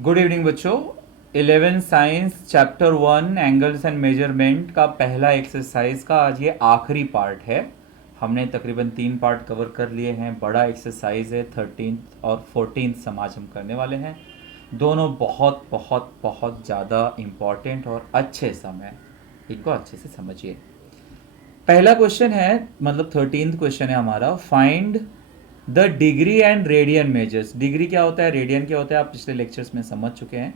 Good evening बच्चों। 11 science chapter 1 angles and measurement का पहला एक्सरसाइज का आज ये आखिरी पार्ट है। हमने तकरीबन 3 पार्ट कवर कर लिए हैं। बड़ा एक्सरसाइज है। 13th और 14th समाज हम करने वाले हैं। दोनों बहुत बहुत बहुत ज़्यादा इम्पॉर्टेंट और अच्छे सम है। इनको अच्छे से समझिए। पहला क्वेश्चन है, मतलब 13th क्वेश्चन है हमारा। Find the degree and radian measures. Degree क्या होता है, रेडियन क्या होता है, आप पिछले लेक्चर्स में समझ चुके हैं।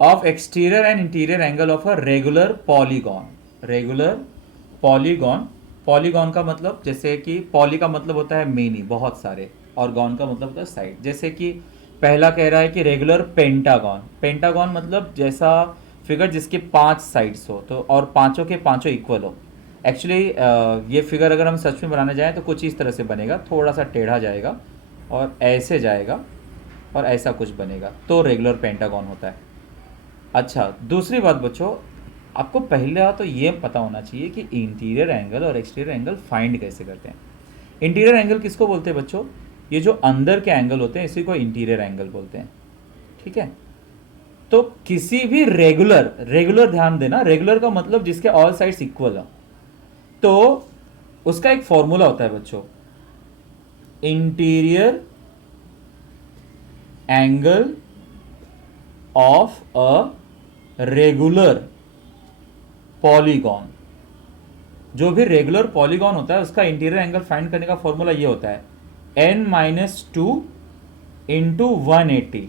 Of exterior and interior angle of a regular polygon. Regular polygon, polygon का मतलब जैसे कि पॉली का मतलब होता है मेनी, बहुत सारे, और गॉन का मतलब होता है साइड। जैसे कि पहला कह रहा है कि रेगुलर पेंटागॉन। पेंटागॉन मतलब जैसा फिगर जिसके 5 साइड्स हो, तो और पांचों के पांचों इक्वल हो। एक्चुअली ये फिगर अगर हम सच में बनाने जाएं तो कुछ इस तरह से बनेगा, थोड़ा सा टेढ़ा जाएगा और ऐसे जाएगा और ऐसा कुछ बनेगा, तो रेगुलर पेंटागॉन होता है। अच्छा, दूसरी बात बच्चों, आपको पहले तो ये पता होना चाहिए कि इंटीरियर एंगल और एक्सटीरियर एंगल फाइंड कैसे करते हैं। इंटीरियर एंगल किसको बोलते हैं बच्चों? ये जो अंदर के एंगल होते हैं इसी को इंटीरियर एंगल बोलते हैं। ठीक है, तो किसी भी रेगुलर, रेगुलर ध्यान देना, रेगुलर का मतलब जिसके ऑल साइड्स इक्वल हो, तो उसका एक फॉर्मूला होता है बच्चों, interior angle of a regular polygon. जो भी रेगुलर पॉलीगॉन होता है उसका इंटीरियर एंगल फाइंड करने का फॉर्मूला ये होता है, n-2 इंटू 180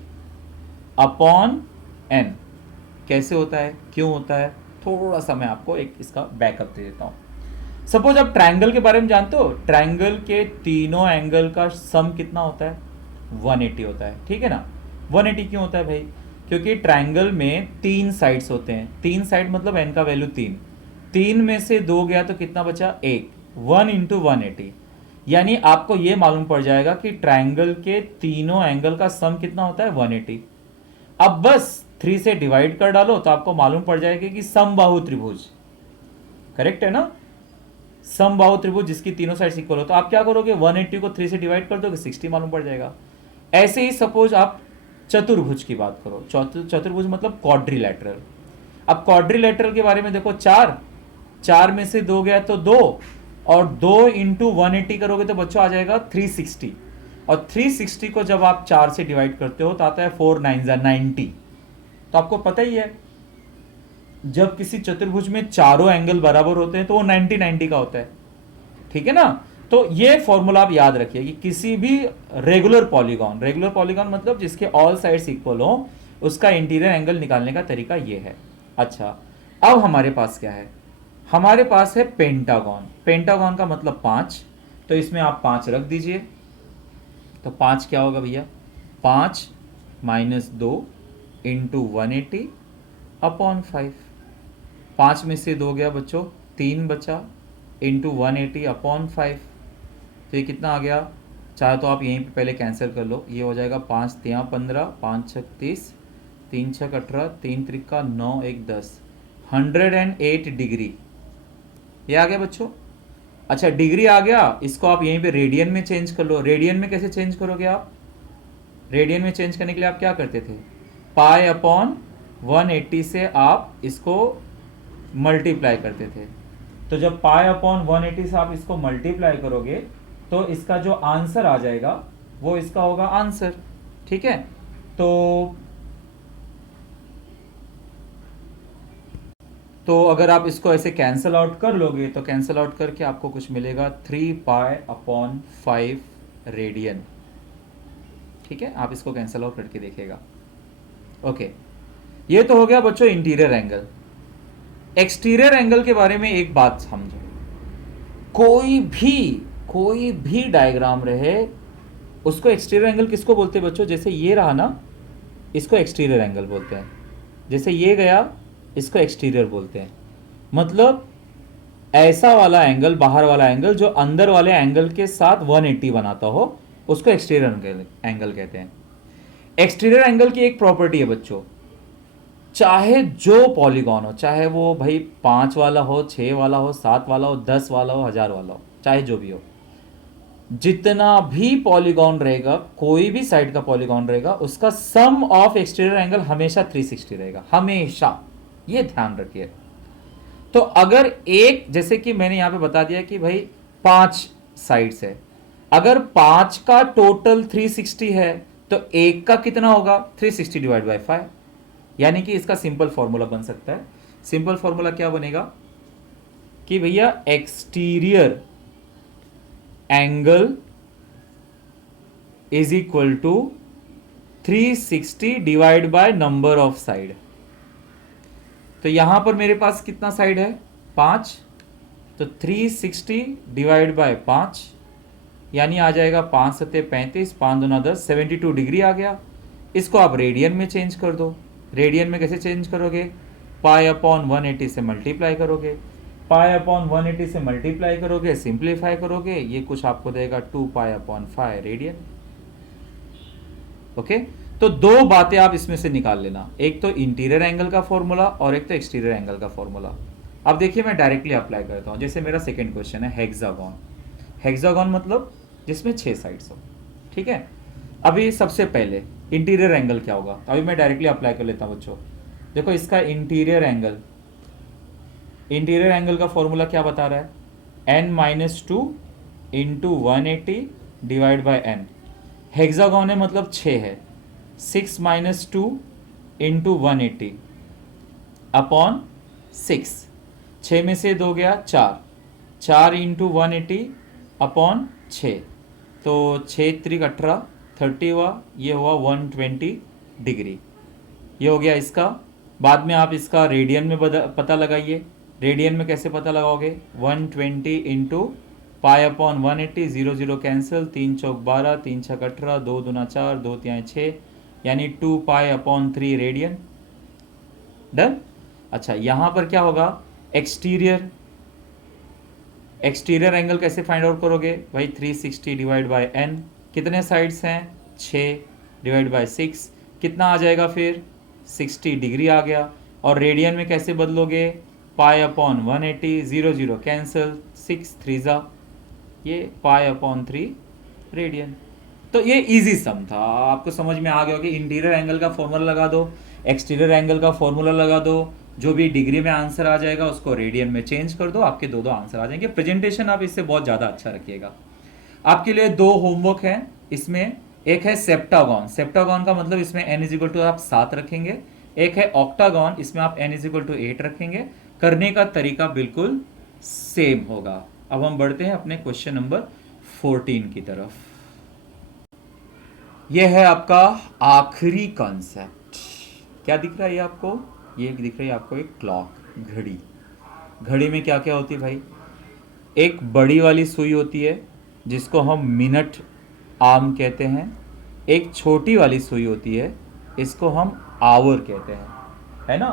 अपॉन n। कैसे होता है, क्यों होता है, थोड़ा सा मैं आपको एक इसका बैकअप दे देता हूं। सपोज आप ट्रायंगल के बारे में जानते हो, ट्रायंगल के तीनों एंगल का सम कितना होता है? 180 होता है। ठीक है ना। 180 क्यों होता है भाई? क्योंकि ट्रायंगल में 3 साइड्स होते हैं। 3 साइड मतलब n का वैल्यू 3। 3 में से 2 गया तो कितना बचा? 1। 1 इंटू 180, यानी आपको यह मालूम पड़ जाएगा कि ट्रायंगल के तीनों एंगल का सम कितना होता है? 180। अब बस 3 से डिवाइड कर डालो तो आपको मालूम पड़ जाएगा कि समबाहु त्रिभुज, करेक्ट है ना। समबाहु त्रिभुज जिसकी तीनों साइड इक्वल हो, तो आप क्या करोगे, 180 को 3 से डिवाइड कर दोगे, 60 मालूम पड़ जाएगा। ऐसे ही सपोज आप चतुर्भुज की बात करो। चतुर्भुज मतलब क्वाड्रिलैटरल। अब क्वाड्रिलैटरल के बारे में देखो, 4, 4 में से 2 गया तो 2, और 2 इंटू 180 करोगे तो बच्चों आ जाएगा 360। और 360 को जब आप 4 से डिवाइड करते हो तो आता है 4 9 90। तो आपको पता ही है, जब किसी चतुर्भुज में चारों एंगल बराबर होते हैं तो वो 90 90 का होता है। ठीक है ना। तो ये फॉर्मूला आप याद रखिए कि किसी भी रेगुलर पॉलीगॉन, रेगुलर पॉलीगॉन मतलब जिसके ऑल साइड्स इक्वल हो, उसका इंटीरियर एंगल निकालने का तरीका ये है। अच्छा, अब हमारे पास क्या है? हमारे पास है पेंटागॉन। पेंटागॉन का मतलब 5, तो इसमें आप 5 रख दीजिए। तो 5 क्या होगा भैया? 5 माइनस 2 इंटू 180 अपॉन 5। 5 में से 2 गया बच्चों, 3 बचा, इंटू 180 अपॉन 5। तो ये कितना आ गया? चाहे तो आप यहीं पे पहले कैंसिल कर लो, ये हो जाएगा 5 3 15, 5 6 30, 3 6 18, 3 त्रिका 9 1 10, 108 डिग्री। ये आ गया बच्चों। अच्छा, डिग्री आ गया, इसको आप यहीं पे रेडियन में चेंज कर लो। रेडियन में कैसे चेंज करोगे आप? रेडियन में चेंज करने के लिए आप क्या करते थे? पाई अपॉन 180 से आप इसको मल्टीप्लाई करते थे। तो जब पाई अपॉन 180 से आप इसको मल्टीप्लाई करोगे तो इसका जो आंसर आ जाएगा वो इसका होगा आंसर। ठीक है, तो अगर आप इसको ऐसे कैंसल आउट कर लोगे तो कैंसल आउट करके आपको कुछ मिलेगा 3 पाई अपॉन 5 रेडियन। ठीक है, आप इसको कैंसल आउट करके देखिएगा। ओके, ये तो हो गया बच्चों इंटीरियर एंगल। एक्सटीरियर एंगल के बारे में एक बात समझो, कोई भी कोई भी डायग्राम रहे उसको एक्सटीरियर एंगल किसको बोलते हैं बच्चों? जैसे ये रहा ना, इसको एक्सटीरियर एंगल बोलते हैं। जैसे ये गया, इसको एक्सटीरियर बोलते हैं। मतलब ऐसा वाला एंगल, बाहर वाला एंगल जो अंदर वाले एंगल के साथ 180 बनाता हो, उसको एक्सटीरियर एंगल कहते हैं। एक्सटीरियर एंगल की एक प्रॉपर्टी है बच्चों, चाहे जो पॉलीगॉन हो, चाहे वो भाई 5 वाला हो, 6 वाला हो, 7 वाला हो, 10 वाला हो, 1000 वाला हो, चाहे जो भी हो, जितना भी पॉलीगॉन रहेगा, कोई भी साइड का पॉलीगॉन रहेगा, उसका सम ऑफ एक्सटीरियर एंगल हमेशा 360 रहेगा, हमेशा। ये ध्यान रखिए। तो अगर एक, जैसे कि मैंने यहां पे बता दिया कि भाई 5 साइड्स है, अगर 5 का टोटल 360 है तो एक का कितना होगा? 360 डिवाइड बाई 5। यानी कि इसका सिंपल फॉर्मूला बन सकता है। सिंपल फॉर्मूला क्या बनेगा कि भैया exterior angle is equal to 360 divide by number of side. तो यहां पर मेरे पास कितना साइड है? 5। तो 360 डिवाइड बाय 5 यानी आ जाएगा 5 सत्ते 35, 5 दूना 10, 72 डिग्री आ गया। इसको आप रेडियन में चेंज कर दो। रेडियन में कैसे चेंज करोगे? पाई अपॉन 180 से मल्टीप्लाई करोगे। पाई अपॉन 180 से मल्टीप्लाई करोगे, सिंप्लीफाई करोगे, ये कुछ आपको देगा 2 पाई अपॉन 5 रेडियन। ओके, तो दो बातें आप इसमें से निकाल लेना, एक तो इंटीरियर एंगल का फॉर्मूला और एक तो एक्सटीरियर एंगल का फॉर्मूला। अब देखिए मैं डायरेक्टली अप्लाई करता हूं। जैसे मेरा सेकंड क्वेश्चन है हेक्सागोन। हेक्सागोन मतलब जिसमें 6 साइड्स हो, ठीक है। अभी सबसे पहले इंटीरियर एंगल क्या होगा? अभी मैं डायरेक्टली अप्लाई कर लेता हूं बच्चों। देखो इसका इंटीरियर एंगल का फॉर्मूला क्या बता रहा है? n-2 into 180 divide by n। Hexagon है मतलब 6 है, 6 - 2 इंटू 180 अपॉन 6। 6 में से 2 गया 4, 4 इंटू 180 अपॉन 6। तो 6 त्रिक 18, 30 हुआ, ये हुआ 120 डिग्री। ये हो गया इसका। बाद में आप इसका रेडियन में पता लगाइए। रेडियन में कैसे पता लगाओगे? 120 इंटू पाई अपॉन 180, 0 0 कैंसिल, 3 चौक 12, 3 छक 18, 2 दूना 4, 2 तिहाई 6, यानी 2 पाई अपॉन 3 रेडियन। डन। अच्छा, यहां पर क्या होगा? एक्सटीरियर एंगल कैसे फाइंड आउट करोगे भाई? 360 डिवाइड बाई n। कितने साइड्स हैं? 6 डिवाइड बाई 6, कितना आ जाएगा फिर? 60 डिग्री आ गया। और रेडियन में कैसे बदलोगे? पाई अपॉन 180, 0 0 कैंसिल, 6 3 जा, ये पाई अपॉन 3 रेडियन। तो ये इजी सम था, आपको समझ में आ गया कि इंटीरियर एंगल का फॉर्मूला लगा दो, एक्सटीरियर एंगल का फॉर्मूला लगा दो, जो भी डिग्री में आंसर आ जाएगा उसको रेडियन में चेंज कर दो, आपके दो आंसर आ जाएंगे। प्रेजेंटेशन आप इससे बहुत ज़्यादा अच्छा रखिएगा। आपके लिए 2 होमवर्क हैं इसमें। एक है सेप्टागॉन। सेप्टागॉन का मतलब इसमें n आप 7 रखेंगे। एक है ऑक्टागॉन, इसमें आप n 8 रखेंगे। करने का तरीका बिल्कुल सेम होगा। अब हम बढ़ते हैं अपने क्वेश्चन नंबर 14 की तरफ। यह है आपका आखिरी कॉन्सेप्ट। क्या दिख रहा है ये आपको? ये दिख रही है आपको एक क्लॉक, घड़ी। घड़ी में क्या क्या होती है भाई? एक बड़ी वाली सुई होती है जिसको हम मिनट आर्म कहते हैं। एक छोटी वाली सुई होती है, इसको हम आवर कहते हैं, है ना।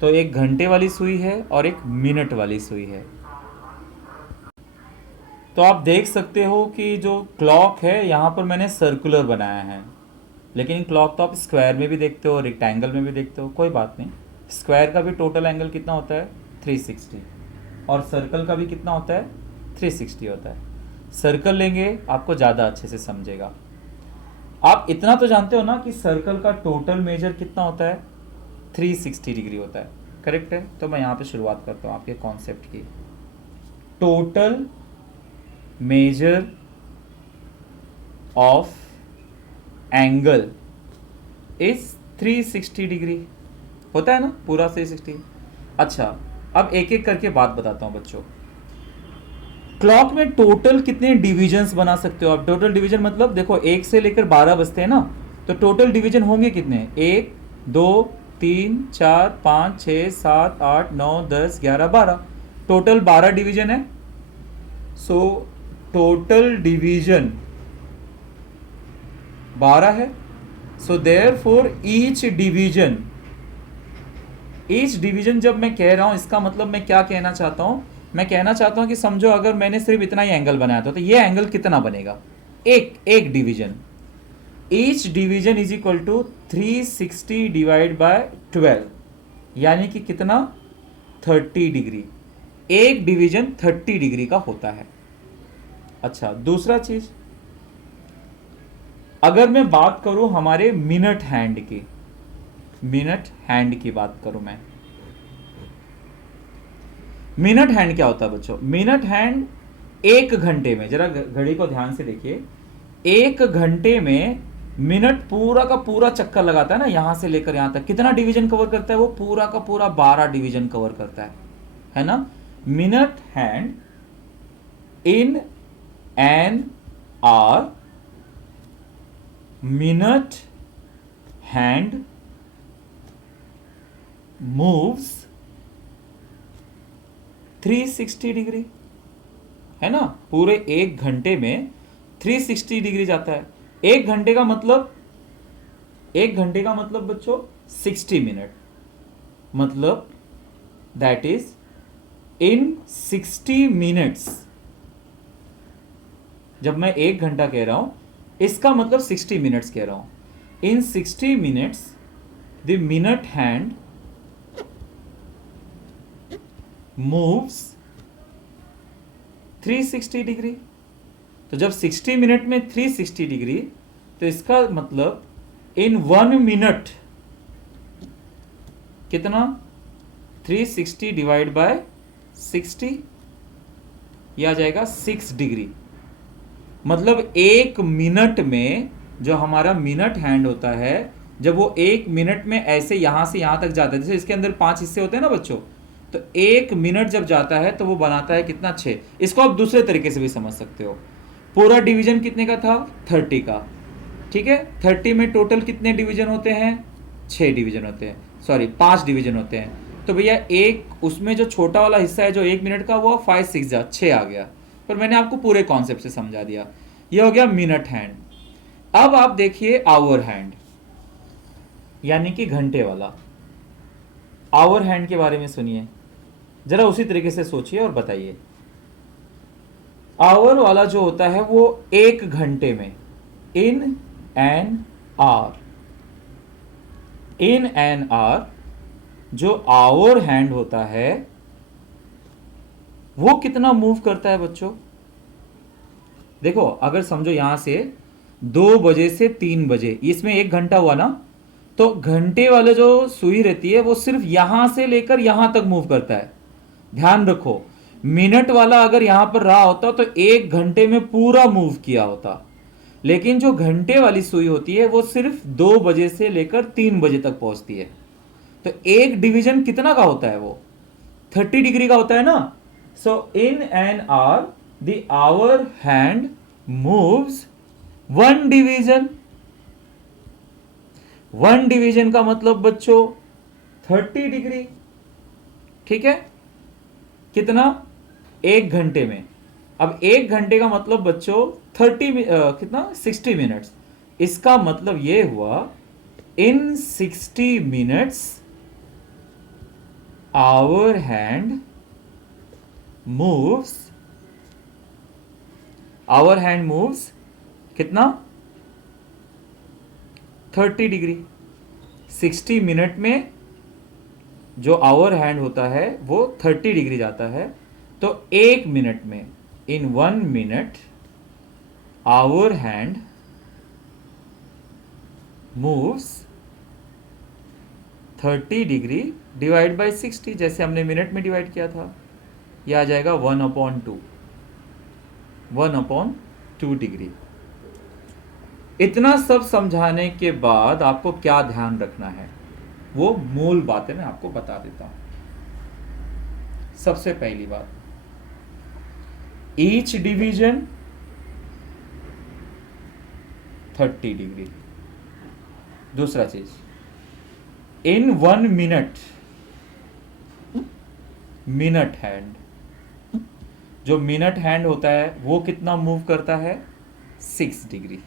तो एक घंटे वाली सुई है और एक मिनट वाली सुई है। तो आप देख सकते हो कि जो क्लॉक है यहाँ पर मैंने सर्कुलर बनाया है, लेकिन क्लॉक तो आप स्क्वायर में भी देखते हो, रेक्टेंगल में भी देखते हो, कोई बात नहीं। स्क्वायर का भी टोटल एंगल कितना होता है? 360। और सर्कल का भी कितना होता है? 360 होता है। सर्कल लेंगे आपको ज़्यादा अच्छे से समझेगा। आप इतना तो जानते हो ना कि सर्कल का टोटल मेजर कितना होता है? 360 डिग्री होता है, करेक्ट है। तो मैं यहाँ पे शुरुआत करता हूँ आपके कॉन्सेप्ट की। Total measure of angle is 360 degree होता है ना, पूरा 360। अच्छा, अब एक एक करके बात बताता हूं बच्चों। क्लॉक में टोटल कितने डिविजन्स बना सकते हो आप? टोटल डिवीजन मतलब देखो 1 से लेकर 12 बजते हैं ना, तो टोटल डिवीजन होंगे कितने? 1 2 3 4 5 6 7 8 9 10 11 12। टोटल 12 डिवीजन है। सो टोटल डिवीजन 12 है। सो देयरफॉर ईच डिवीजन जब मैं कह रहा हूं, इसका मतलब मैं क्या कहना चाहता हूं? मैं कहना चाहता हूं कि समझो अगर मैंने सिर्फ इतना ही एंगल बनाया था, तो ये एंगल कितना बनेगा? एक division. Each division is equal to 360 divide by 12, यानी कि कितना? 30 डिग्री। एक डिवीजन 30 डिग्री का होता है। अच्छा, दूसरा चीज, अगर मैं बात करूं हमारे मिनट हैंड की, मिनट हैंड की बात करूं मैं, मिनट हैंड क्या होता है बच्चों? मिनट हैंड एक घंटे में, जरा घड़ी को ध्यान से देखिए, एक घंटे में मिनट पूरा का पूरा चक्कर लगाता है ना, यहां से लेकर यहां तक, कितना डिवीजन कवर करता है वो? पूरा का पूरा 12 डिवीजन कवर करता है ना? Minute hand in an our, minute hand moves 360 degree, है ना? पूरे एक घंटे में 360 डिग्री जाता है। एक घंटे का मतलब, एक घंटे का मतलब बच्चों 60 मिनट, मतलब दैट इज इन 60 मिनट्स। जब मैं एक घंटा कह रहा हूं, इसका मतलब 60 मिनट्स कह रहा हूं। इन 60 minutes the minute hand moves 360 degree. तो जब 60 मिनट में 360 डिग्री, तो इसका मतलब इन 1 मिनट कितना? 360 डिवाइड बाय 60, यह आ जाएगा 6 डिग्री। मतलब एक मिनट में जो हमारा मिनट हैंड होता है, जब वो एक मिनट में ऐसे यहां से यहां तक जाता है, जैसे इसके अंदर 5 हिस्से होते हैं ना बच्चों, तो एक मिनट जब जाता है तो वो बनाता है कितना? 6। इसको आप दूसरे तरीके से भी समझ सकते हो। पूरा डिवीजन कितने का था? 30 का, ठीक है? 30 में टोटल कितने डिवीजन होते हैं? 6 डिवीजन होते हैं, सॉरी 5 डिवीजन होते हैं। तो भैया एक उसमें जो छोटा वाला हिस्सा है जो एक मिनट का, वो 5 6 जा 6 आ गया। पर मैंने आपको पूरे कॉन्सेप्ट से समझा दिया। ये हो गया मिनट हैंड। अब आप देखिए आवर हैंड, यानी कि घंटे वाला। आवर हैंड के बारे में सुनिए, जरा उसी तरीके से सोचिए और बताइए। आवर वाला जो होता है वो एक घंटे में, इन an our, in an our जो आवर हैंड होता है वो कितना मूव करता है बच्चों? देखो, अगर समझो यहां से 2 बजे से 3 बजे, इसमें 1 घंटा हुआ ना, तो घंटे वाले जो सुई रहती है वो सिर्फ यहां से लेकर यहां तक मूव करता है। ध्यान रखो, मिनट वाला अगर यहां पर रहा होता तो 1 घंटे में पूरा मूव किया होता, लेकिन जो घंटे वाली सुई होती है वो सिर्फ 2 बजे से लेकर 3 बजे तक पहुंचती है। तो एक डिवीजन कितना का होता है? वो 30 डिग्री का होता है ना। So in an hour the hour hand moves 1 division. 1 division का मतलब बच्चों 30 डिग्री, ठीक है? कितना? एक घंटे में। अब एक घंटे का मतलब बच्चों कितना? 60 मिनट्स। इसका मतलब ये हुआ in 60 minutes hour hand moves, hour hand moves कितना? 30 डिग्री। 60 मिनट में जो आवर हैंड होता है वो 30 डिग्री जाता है। तो एक मिनट में, in 1 minute hour hand moves 30 degree divide by 60, जैसे हमने मिनट में डिवाइड किया था, यह आ जाएगा 1/2, 1/2 डिग्री। इतना सब समझाने के बाद आपको क्या ध्यान रखना है, वो मूल बातें मैं आपको बता देता हूं। सबसे पहली बात, ईच डिवीजन 30 डिग्री। दूसरा चीज, इन 1 मिनट, मिनट हैंड, जो मिनट हैंड होता है वो कितना मूव करता है? 6 डिग्री।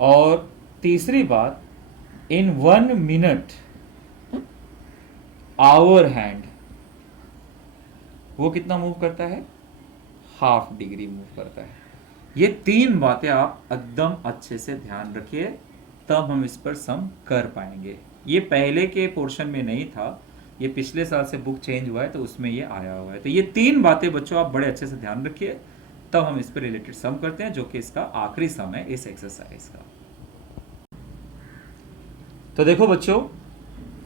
और तीसरी बात, इन 1 मिनट आवर हैंड वो कितना मूव करता है? ½ डिग्री मूव करता है। ये 3 बातें आप एकदम अच्छे से ध्यान रखिए, तब हम इस पर सम कर पाएंगे। ये पहले के पोर्शन में नहीं था, ये पिछले साल से बुक चेंज हुआ है तो उसमें ये आया हुआ है। तो ये 3 बातें बच्चों आप बड़े अच्छे से ध्यान रखिए, तब हम इस पे रिलेटेड सम करते हैं, जो कि इसका आखिरी सम है इस एक्सरसाइज का। तो देखो बच्चों,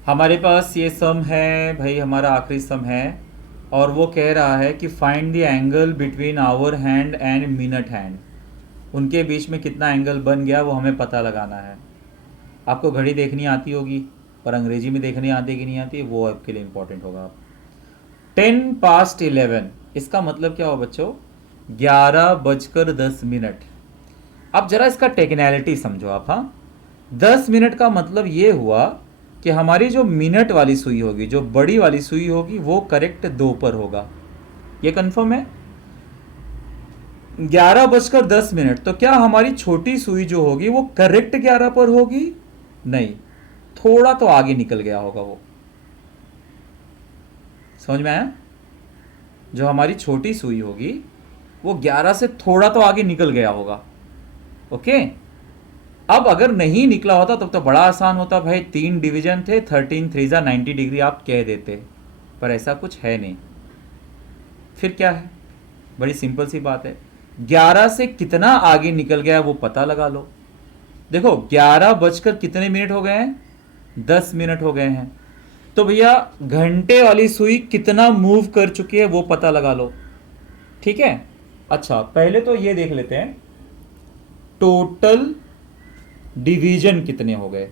हमारे पास ये सम है भाई, हमारा आखिरी सम है, और वो कह रहा है कि find the angle between hour hand and minute hand. उनके बीच में कितना एंगल बन गया वो हमें पता लगाना है। आपको घड़ी देखनी आती होगी, पर अंग्रेजी में देखनी आती कि नहीं आती वो आपके लिए इंपॉर्टेंट होगा। 10:11, इसका मतलब क्या हो बच्चों, 11:10। अब जरा इसका टेक्निकलिटी समझो आप। हाँ, 10 मिनट का मतलब ये हुआ कि हमारी जो मिनट वाली सुई होगी, जो बड़ी वाली सुई होगी, वो करेक्ट 2 पर होगा। ये कंफर्म है। 11:10, तो क्या हमारी छोटी सुई जो होगी वो करेक्ट 11 पर होगी? नहीं, थोड़ा तो आगे निकल गया होगा वो। समझ में आया? जो हमारी छोटी सुई होगी वो 11 से थोड़ा तो आगे निकल गया होगा। ओके, अब अगर नहीं निकला होता तब तो बड़ा आसान होता भाई, 3 डिवीजन थे, 13 3 90 डिग्री आप कह देते, पर ऐसा कुछ है नहीं। फिर क्या है, बड़ी सिंपल सी बात है, 11 से कितना आगे निकल गया है वो पता लगा लो। देखो 11 बजकर कितने मिनट हो गए हैं, 10 मिनट हो गए हैं, तो भैया घंटे वाली सुई कितना मूव कर चुकी है वो पता लगा लो। ठीक है, अच्छा पहले तो ये देख लेते हैं टोटल डिवीजन कितने हो गए।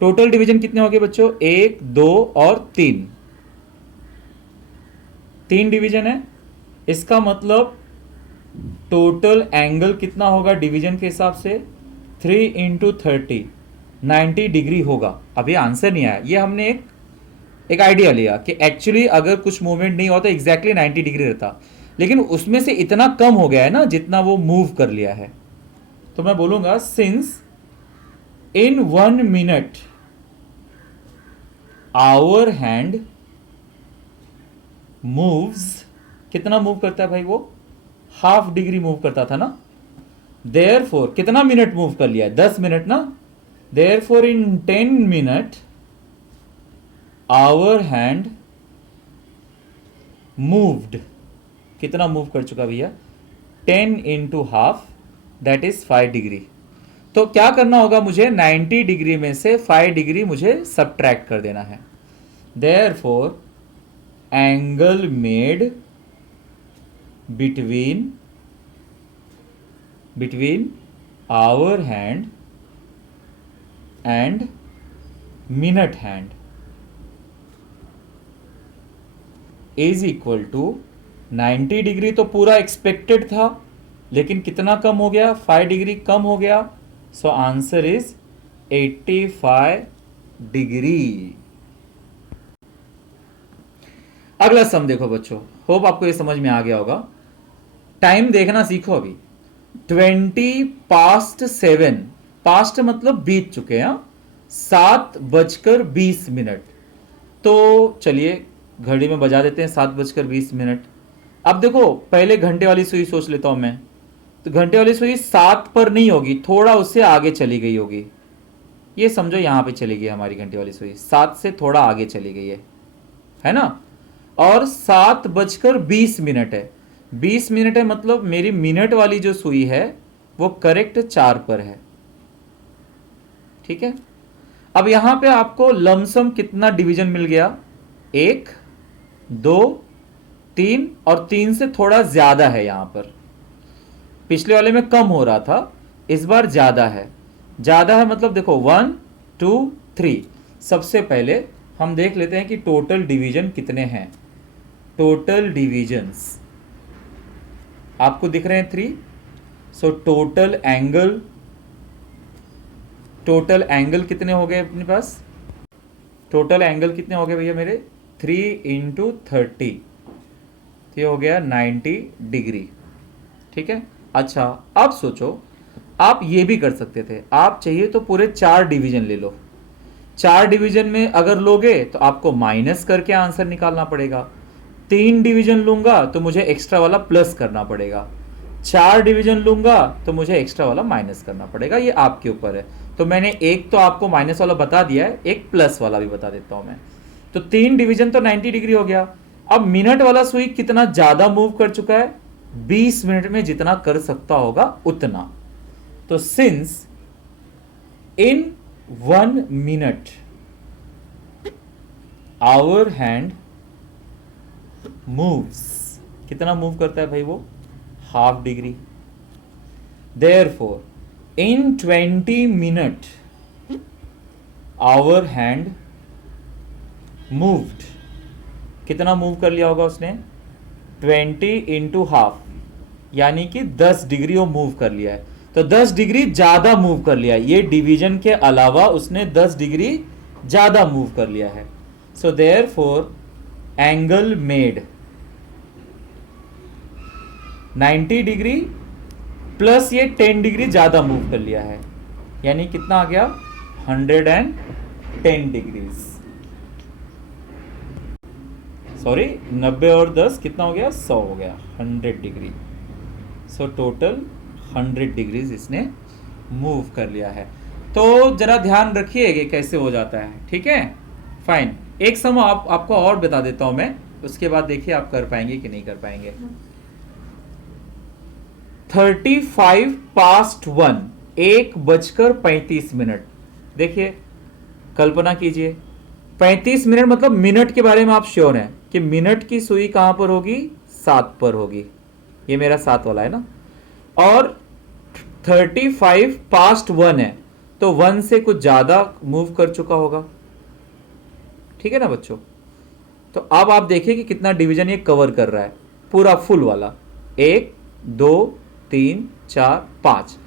टोटल डिवीजन कितने हो गए बच्चों, 1 2 और 3। 3 डिवीजन है, इसका मतलब टोटल एंगल कितना होगा डिवीजन के हिसाब से, 3 × 30, 90 डिग्री होगा। अभी आंसर नहीं आया, ये हमने एक आइडिया लिया कि एक्चुअली अगर कुछ मूवमेंट नहीं होता एग्जैक्टली 90 डिग्री रहता, लेकिन उसमें से इतना कम हो गया है ना जितना वो मूव कर लिया है। तो मैं बोलूंगा since in 1 minute hour hand moves, कितना मूव करता है भाई वो, ½ डिग्री मूव करता था ना, देयरफॉर कितना मिनट मूव कर लिया है, 10 मिनट ना, therefore in 10 minute hour hand moved, कितना मूव कर चुका भैया, 10 × ½ दैट इज 5 डिग्री। तो क्या करना होगा मुझे, 90 डिग्री में से 5 डिग्री मुझे सबट्रैक्ट कर देना है। Therefore angle made between our hand and minute hand is equal to 90 degree. तो पूरा एक्सपेक्टेड था, लेकिन कितना कम हो गया, 5 डिग्री कम हो गया। So answer is 85 degree. अगला सम देखो बच्चों, होप आपको ये समझ में आ गया होगा। टाइम देखना सीखो अभी। 20:07, पास्ट मतलब बीत चुके हैं, 7:20। तो चलिए घड़ी में बजा देते हैं 7:20। अब देखो पहले घंटे वाली सुई सोच लेता हूं मैं, तो घंटे वाली सुई 7 पर नहीं होगी, थोड़ा उससे आगे चली गई होगी। ये समझो यहां पे चली गई हमारी घंटे वाली सुई, 7 से थोड़ा आगे चली गई है ना। और 7:20 है, 20 मिनट है, मतलब मेरी मिनट वाली जो सुई है वो करेक्ट 4 पर है। ठीक है, अब यहां पे आपको लमसम कितना डिवीजन मिल गया, 1 2 3, और 3 से थोड़ा ज्यादा है यहां पर। पिछले वाले में कम हो रहा था, इस बार ज्यादा है। ज्यादा है मतलब देखो 1 2 3। सबसे पहले हम देख लेते हैं कि टोटल डिवीजन कितने हैं। टोटल डिवीजन्स आपको दिख रहे हैं 3। सो टोटल एंगल कितने हो गए अपने पास, टोटल एंगल कितने हो गए भैया मेरे, 3 × 30, तो ये हो गया 90 डिग्री। ठीक है, अच्छा अब सोचो, आप ये भी कर सकते थे, आप चाहिए तो पूरे 4 डिवीजन ले लो। 4 डिवीजन में अगर लोगे तो आपको माइनस करके आंसर निकालना पड़ेगा। 3 डिवीजन लूंगा तो मुझे एक्स्ट्रा वाला प्लस करना पड़ेगा। 4 डिवीजन लूंगा तो मुझे एक्स्ट्रा वाला माइनस करना पड़ेगा। ये आपके ऊपर है। तो मैंने एक तो आपको माइनस वाला बता दिया है, एक प्लस वाला भी बता देता हूं मैं। तो 3 डिवीजन तो 90 डिग्री हो गया। अब मिनट वाला सुई कितना ज्यादा मूव कर चुका है, 20 मिनट में जितना कर सकता होगा उतना। तो since in 1 minute hour hand moves, कितना मूव करता है भाई वो, half degree. Therefore in 20 minute hour hand moved, कितना मूव कर लिया होगा उसने, 20 इंटू हाफ, यानी कि 10 डिग्री वो मूव कर लिया है। तो 10 डिग्री ज्यादा मूव कर लिया है, ये डिवीजन के अलावा उसने 10 डिग्री ज्यादा मूव कर लिया है। So therefore angle made 90 degree plus ये 10 डिग्री ज्यादा मूव कर लिया है, यानी कितना आ गया, 110 डिग्रीज। सॉरी 90 और 10 कितना हो गया, 100 हो गया, 100 डिग्री। सो टोटल 100 डिग्रीज इसने मूव कर लिया है। तो जरा ध्यान रखिए कि कैसे हो जाता है, ठीक है, फाइन। एक सम आपको और बता देता हूं मैं, उसके बाद देखिए आप कर पाएंगे कि नहीं कर पाएंगे। 35 पास्ट 1, 1:35। देखिए कल्पना कीजिए, 35 मिनट मतलब मिनट के बारे में आप श्योर हैं कि मिनट की सुई कहां पर होगी, 7 पर होगी, ये मेरा 7 वाला है ना, और 35 पास्ट 1 है, तो 1 से कुछ ज्यादा मूव कर चुका होगा, ठीक है ना बच्चों। तो अब आप देखिए कि कितना डिवीजन ये कवर कर रहा है, पूरा फुल वाला, 1 2 3 4 5,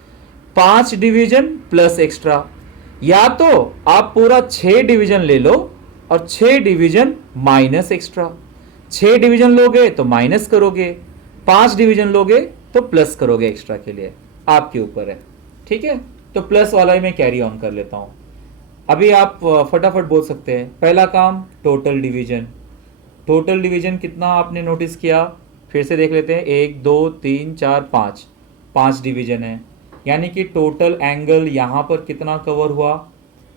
5 डिवीजन प्लस एक्स्ट्रा, या तो आप पूरा 6 डिवीजन ले लो और 6 डिवीजन माइनस एक्स्ट्रा, 6 डिवीजन लोगे तो माइनस करोगे, 5 डिवीजन लोगे तो प्लस करोगे एक्स्ट्रा के लिए, आपके ऊपर है, ठीक है। तो प्लस वाला ही मैं कैरी ऑन कर लेता हूं। अभी आप फटाफट बोल सकते हैं, पहला काम टोटल डिवीजन, टोटल डिवीजन कितना आपने नोटिस किया, फिर से देख लेते हैं, 1 2 3 4 5, 5 डिवीजन है, यानी कि टोटल एंगल यहाँ पर कितना कवर हुआ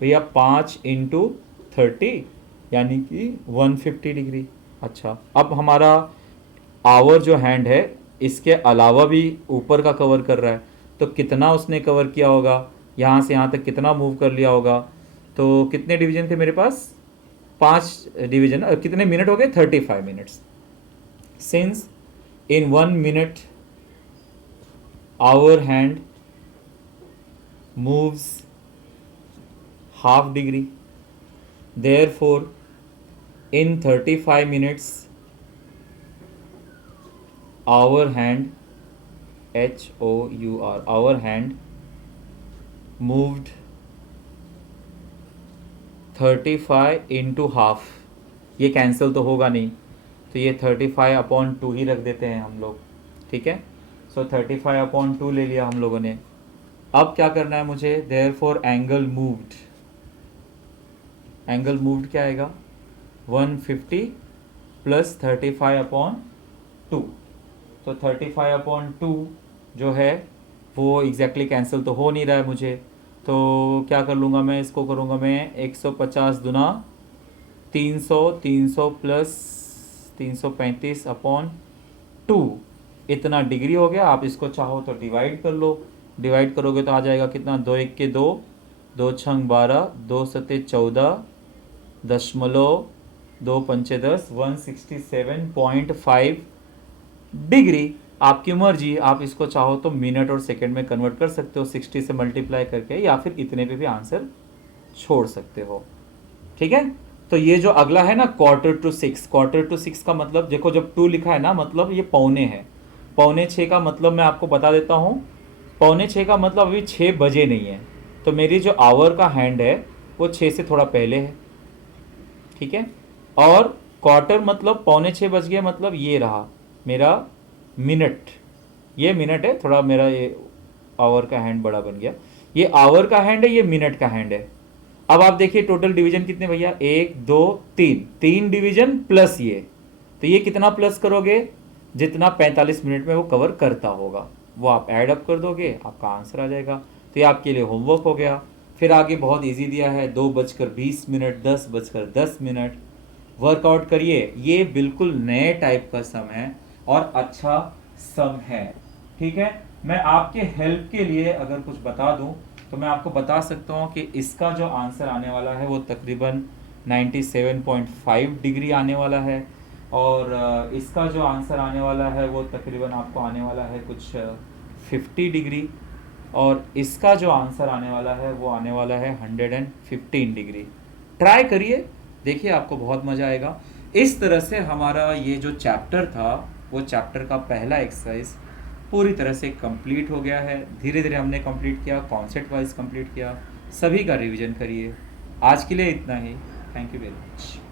भैया, 5 इंटू 30, यानी कि 150 डिग्री। अच्छा, अब हमारा आवर जो हैंड है इसके अलावा भी ऊपर का कवर कर रहा है, तो कितना उसने कवर किया होगा, यहाँ से यहाँ तक कितना मूव कर लिया होगा। तो कितने डिवीजन थे मेरे पास, 5 डिवीजन, कितने मिनट हो गए, 35 minutes. Since in 1 minute hour hand moves half degree, therefore in 35 minutes our hand, HOUR, our hand moved 35 into half, ये कैंसिल तो होगा नहीं, तो ये 35/2 ही रख देते हैं हम लोग, ठीक है। सो 35/2 ले लिया हम लोगों ने। अब क्या करना है मुझे, therefore angle moved, angle moved क्या आएगा, 150 प्लस 35/2, तो 35/2 जो है वो एग्जैक्टली कैंसिल तो हो नहीं रहा है मुझे, तो क्या कर लूँगा मैं, इसको करूँगा मैं 150 दुना 300, 300 प्लस 335/2, इतना डिग्री हो गया। आप इसको चाहो तो डिवाइड कर लो, डिवाइड करोगे तो आ जाएगा कितना, 2 1 के 2, 2 6 12, 2 7 14 दशमलव 2 5 10, 167.5 डिग्री। आपकी मर्जी, आप इसको चाहो तो मिनट और सेकंड में कन्वर्ट कर सकते हो 60 से मल्टीप्लाई करके, या फिर इतने पे भी आंसर छोड़ सकते हो, ठीक है। तो ये जो अगला है ना, quarter to 6 का मतलब देखो, जब 2 लिखा है ना मतलब ये पौने है, 5:45 का मतलब मैं आपको बता देता हूँ, 5:45 का मतलब अभी 6 बजे नहीं है, तो मेरी जो आवर का हैंड है वो 6 से थोड़ा पहले है, ठीक है। और क्वार्टर मतलब 5:45 बज गया, मतलब ये रहा मेरा मिनट, ये मिनट है, थोड़ा मेरा ये आवर का हैंड बड़ा बन गया, ये आवर का हैंड है, ये मिनट का हैंड है। अब आप देखिए टोटल डिवीजन कितने भैया, 1 2 3, 3 डिवीजन प्लस ये, तो ये कितना प्लस करोगे, जितना 45 मिनट में वो कवर करता होगा वो आप ऐड अप कर दोगे, आपका आंसर आ जाएगा। तो ये आपके लिए होमवर्क हो गया। फिर आगे बहुत इजी दिया है, 2:20, 10:10, वर्कआउट करिए। ये बिल्कुल नए टाइप का सम है और अच्छा सम है। ठीक है, मैं आपके हेल्प के लिए अगर कुछ बता दूं तो मैं आपको बता सकता हूं कि इसका जो आंसर आने वाला है वो तकरीबन 97.5 डिग्री आने वाला है, और इसका जो आंसर आने वाला है वो तकरीबन आपको आने वाला है कुछ 50 डिग्री, और इसका जो आंसर आने वाला है वो आने वाला है 115 डिग्री। ट्राई करिए, देखिए आपको बहुत मज़ा आएगा। इस तरह से हमारा ये जो चैप्टर था वो चैप्टर का पहला एक्सरसाइज पूरी तरह से कंप्लीट हो गया है। धीरे धीरे हमने कंप्लीट किया, कॉन्सेप्ट वाइज कंप्लीट किया। सभी का रिवीजन करिए। आज के लिए इतना ही। Thank you very much.